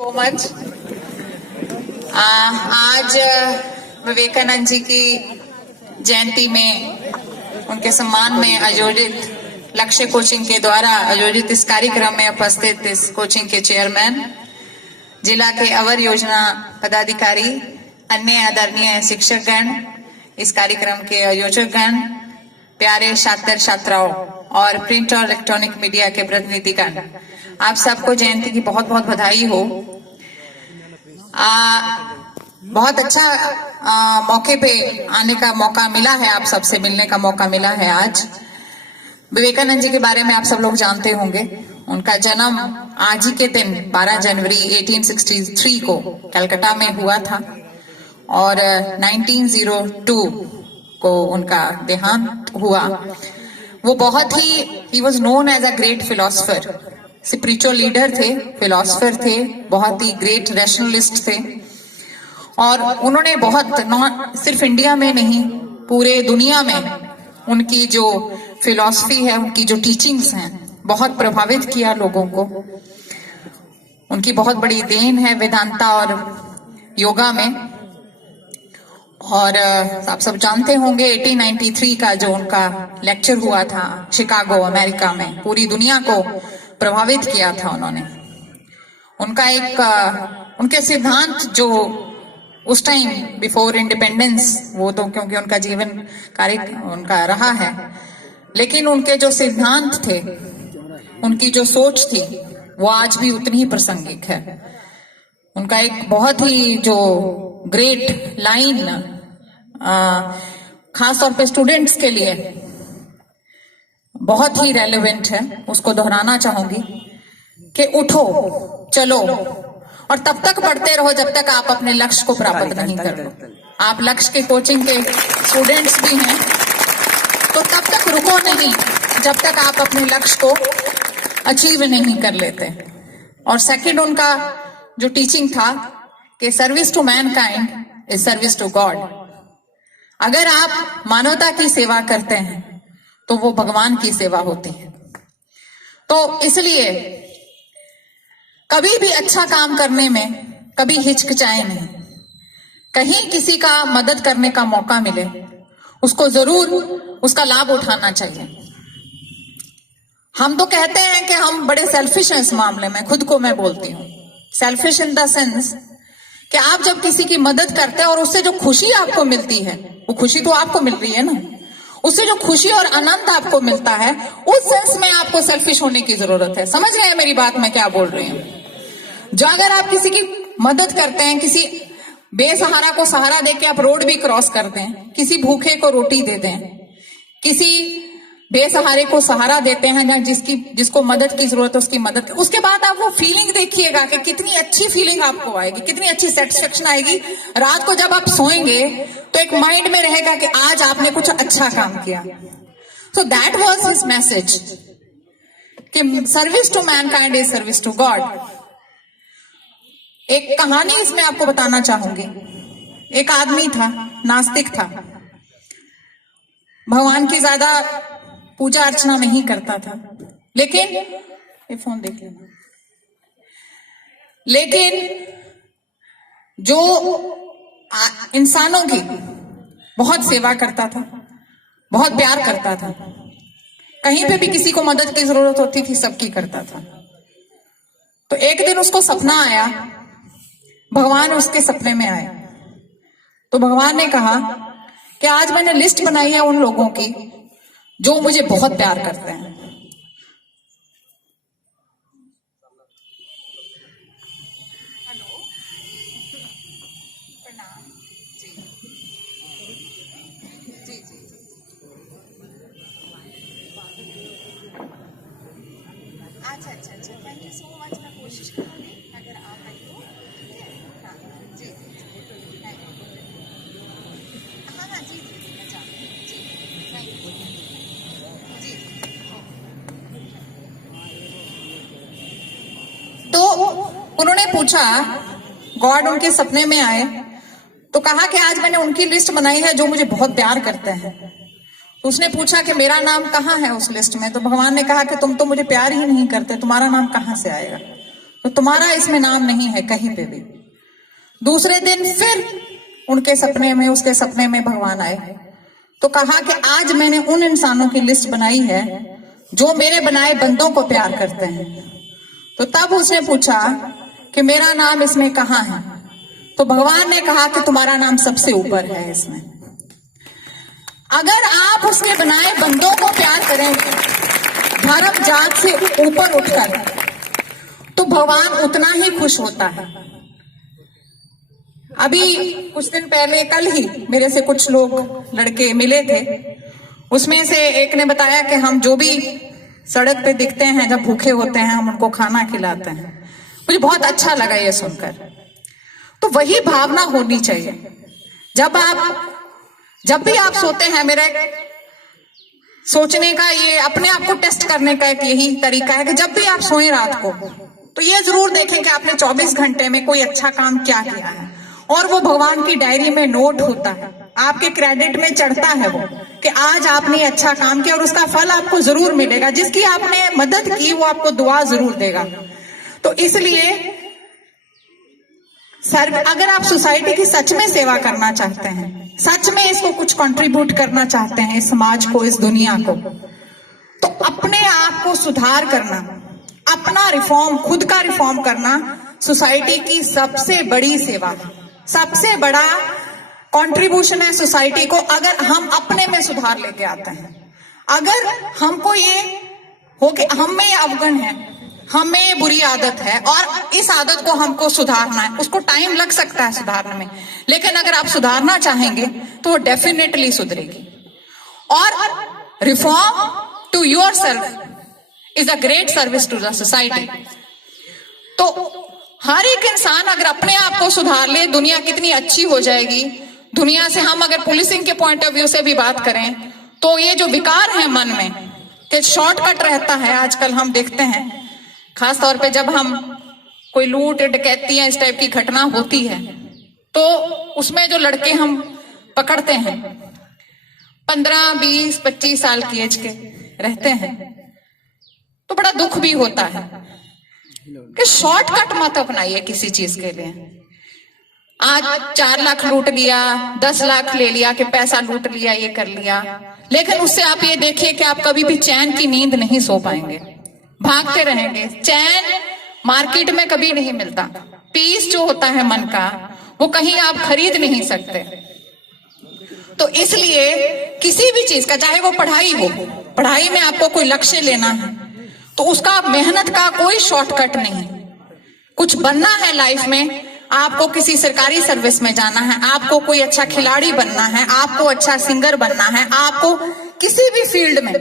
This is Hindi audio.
So much. आज विवेकानंद जी की जयंती में उनके सम्मान में आयोजित लक्ष्य कोचिंग के द्वारा आयोजित इस कार्यक्रम में उपस्थित इस कोचिंग के चेयरमैन, जिला के अवर योजना पदाधिकारी, अन्य आदरणीय शिक्षकगण, इस कार्यक्रम के आयोजकगण, प्यारे छात्र छात्राओं और प्रिंट और इलेक्ट्रॉनिक मीडिया के प्रतिनिधिगण, आप सबको जयंती की बहुत बहुत बधाई हो। बहुत अच्छा मौके पे आने का मौका मिला है, आप सबसे मिलने का मौका मिला है। आज विवेकानंद जी के बारे में आप सब लोग जानते होंगे। उनका जन्म आज ही के दिन 12 जनवरी 1863 को कलकत्ता में हुआ था और 1902 को उनका देहांत हुआ। वो बहुत ही was known as a great philosopher, spiritual leader थे, फिलोसफर थे, बहुत ही ग्रेट रैशनलिस्ट थे और उन्होंने बहुत सिर्फ इंडिया में नहीं पूरे दुनिया में उनकी जो फिलॉसफी है, उनकी जो टीचिंग्स हैं, बहुत प्रभावित किया लोगों को। उनकी बहुत बड़ी देन है वेदांता और योगा में। और आप सब जानते होंगे 1893 का जो उनका लेक्चर हुआ था शिकागो अमेरिका में, पूरी दुनिया को प्रभावित किया था उन्होंने। उनका उनके सिद्धांत जो उस टाइम बिफोर इंडिपेंडेंस, वो तो क्योंकि उनका जीवन कार्य उनका रहा है, लेकिन उनके जो सिद्धांत थे, उनकी जो सोच थी, वो आज भी उतनी ही प्रासंगिक है। उनका एक बहुत ही जो ग्रेट लाइन खास तौर पे स्टूडेंट्स के लिए बहुत ही रेलेवेंट है, उसको दोहराना चाहूंगी कि उठो, चलो और तब तक पढ़ते रहो जब तक आप अपने लक्ष्य को प्राप्त नहीं कर लो। आप लक्ष्य के कोचिंग के स्टूडेंट्स भी हैं, तो तब तक रुको नहीं जब तक आप अपने लक्ष्य को अचीव नहीं कर लेते। और सेकंड उनका जो टीचिंग था कि service to mankind is service to God. अगर आप मानवता की सेवा करते हैं तो वो भगवान की सेवा होती है। तो इसलिए कभी भी अच्छा काम करने में कभी हिचकिचाए नहीं। कहीं किसी का मदद करने का मौका मिले, उसको जरूर उसका लाभ उठाना चाहिए। हम तो कहते हैं कि हम बड़े सेल्फिश हैं इस मामले में, खुद को मैं बोलती हूँ सेल्फिश इन द सेंस कि आप जब किसी की मदद करते हैं और उससे जो खुशी आपको मिलती है, वो खुशी तो आपको मिल रही है ना, उससे जो खुशी और आनंद आपको मिलता है, उस सेंस में आपको सेल्फिश होने की जरूरत है। समझ रहे हैं मेरी बात मैं क्या बोल रही हूँ? जो अगर आप किसी की मदद करते हैं, किसी बेसहारा को सहारा देके आप रोड भी क्रॉस कर दें, किसी भूखे को रोटी दे दें, किसी बेसहारे को सहारा देते हैं, या जिसको मदद की जरूरत है उसकी मदद, उसके बाद आप वो फीलिंग देखिएगा कि कितनी अच्छी फीलिंग आपको आएगी, कितनी अच्छी सेटिस्फेक्शन आएगी। रात को जब आप सोएंगे तो एक माइंड में रहेगा कि आज आपने कुछ अच्छा काम किया। So that was his message कि service to mankind is service to God. एक कहानी इसमें आपको बताना चाहूंगी। एक आदमी था, नास्तिक था, भगवान की ज्यादा पूजा अर्चना नहीं करता था, लेकिन ये फोन देख लेना, लेकिन जो इंसानों की बहुत सेवा करता था, बहुत प्यार करता था, कहीं पे भी किसी को मदद की जरूरत होती थी सबकी करता था। तो एक दिन उसको सपना आया, भगवान उसके सपने में आए। तो भगवान ने कहा कि आज मैंने लिस्ट बनाई है उन लोगों की जो मुझे बहुत प्यार करते हैं। हेलो, प्रणाम जी जी जी जी। अच्छा अच्छा अच्छा, थैंक यू सो मच। मैं कोशिश करूंगी अगर आप आई तो। हाँ जी जी जी, हाँ हाँ जी जी, मैं जानती हूँ जी, थैंक यू जी। तो उन्होंने पूछा, गॉड उनके सपने में आए तो कहा कि आज मैंने उनकी लिस्ट बनाई है जो मुझे बहुत प्यार करते हैं। तो उसने पूछा कि मेरा नाम कहाँ है उस लिस्ट में? तो भगवान ने कहा कि तुम तो मुझे प्यार ही नहीं करते, तुम्हारा नाम कहाँ से आएगा? तो तुम्हारा इसमें नाम नहीं है कहीं पे भी। दूसरे दिन फिर उनके सपने में, उसके सपने में भगवान आए तो कहा कि आज मैंने उन इंसानों की लिस्ट बनाई है जो मेरे बनाए बंदों को प्यार करते हैं। तो तब उसने पूछा कि मेरा नाम इसमें कहाँ है? तो भगवान ने कहा कि तुम्हारा नाम सबसे ऊपर है इसमें। अगर आप उसके बनाए बंदों को प्यार करेंगे धर्म जात से ऊपर उठकर, तो भगवान उतना ही खुश होता है। अभी कुछ दिन पहले, कल ही मेरे से कुछ लोग लड़के मिले थे। उसमें से एक ने बताया कि हम जो भी सड़क पे दिखते हैं, जब भूखे होते हैं हम उनको खाना खिलाते हैं। मुझे बहुत अच्छा लगा ये सुनकर। तो वही भावना होनी चाहिए। जब भी आप सोते हैं, मेरा सोचने का, ये अपने आप को टेस्ट करने का एक यही तरीका है कि जब भी आप सोएं रात को, तो ये जरूर देखें कि आपने 24 घंटे में कोई अच्छा काम क्या किया है, और वो भगवान की डायरी में नोट होता है, आपके क्रेडिट में चढ़ता है वो कि आज आपने अच्छा काम किया, और उसका फल आपको जरूर मिलेगा। जिसकी आपने मदद की वो आपको दुआ जरूर देगा। तो इसलिए अगर आप सोसाइटी की सच में सेवा करना चाहते हैं, सच में इसको कुछ कंट्रीब्यूट करना चाहते हैं, इस समाज को, इस दुनिया को, तो अपने आप को सुधार करना, अपना रिफॉर्म, खुद का रिफॉर्म करना सोसाइटी की सबसे बड़ी सेवा है, सबसे बड़ा कंट्रीब्यूशन है सोसाइटी को। अगर हम अपने में सुधार लेके आते हैं, अगर हमको ये हो कि हम में अवगुण है, हमें बुरी आदत है और इस आदत को हमको सुधारना है, उसको टाइम लग सकता है सुधारने में, लेकिन अगर आप सुधारना चाहेंगे तो वो डेफिनेटली सुधरेगी। और reform to yourself is a great service to the society. तो हर एक इंसान अगर अपने आप को सुधार ले, दुनिया कितनी अच्छी हो जाएगी। दुनिया से हम अगर पुलिसिंग के पॉइंट ऑफ व्यू से भी बात करें तो ये जो विकार है मन में कि शॉर्टकट रहता है, आजकल हम देखते हैं, खास तौर पे जब हम कोई लूट डकैती इस टाइप की घटना होती है तो उसमें जो लड़के हम पकड़ते हैं 15, 20, 25 साल की एज के रहते हैं, तो बड़ा दुख भी होता है कि शॉर्टकट मत अपनाइए किसी चीज के लिए। आज 4 लाख लूट लिया, 10 लाख ले लिया कि पैसा लूट लिया, ये कर लिया, लेकिन उससे आप ये देखिए कि आप कभी भी चैन की नींद नहीं सो पाएंगे, भागते रहेंगे। चैन मार्केट में कभी नहीं मिलता। पीस जो होता है मन का, वो कहीं आप खरीद नहीं सकते। तो इसलिए किसी भी चीज का, चाहे वो पढ़ाई हो, पढ़ाई में आपको कोई लक्ष्य लेना है तो उसका मेहनत का कोई शॉर्टकट नहीं। कुछ बनना है लाइफ में, आपको किसी सरकारी सर्विस में जाना है, आपको कोई अच्छा खिलाड़ी बनना है, आपको अच्छा सिंगर बनना है, आपको किसी भी फील्ड में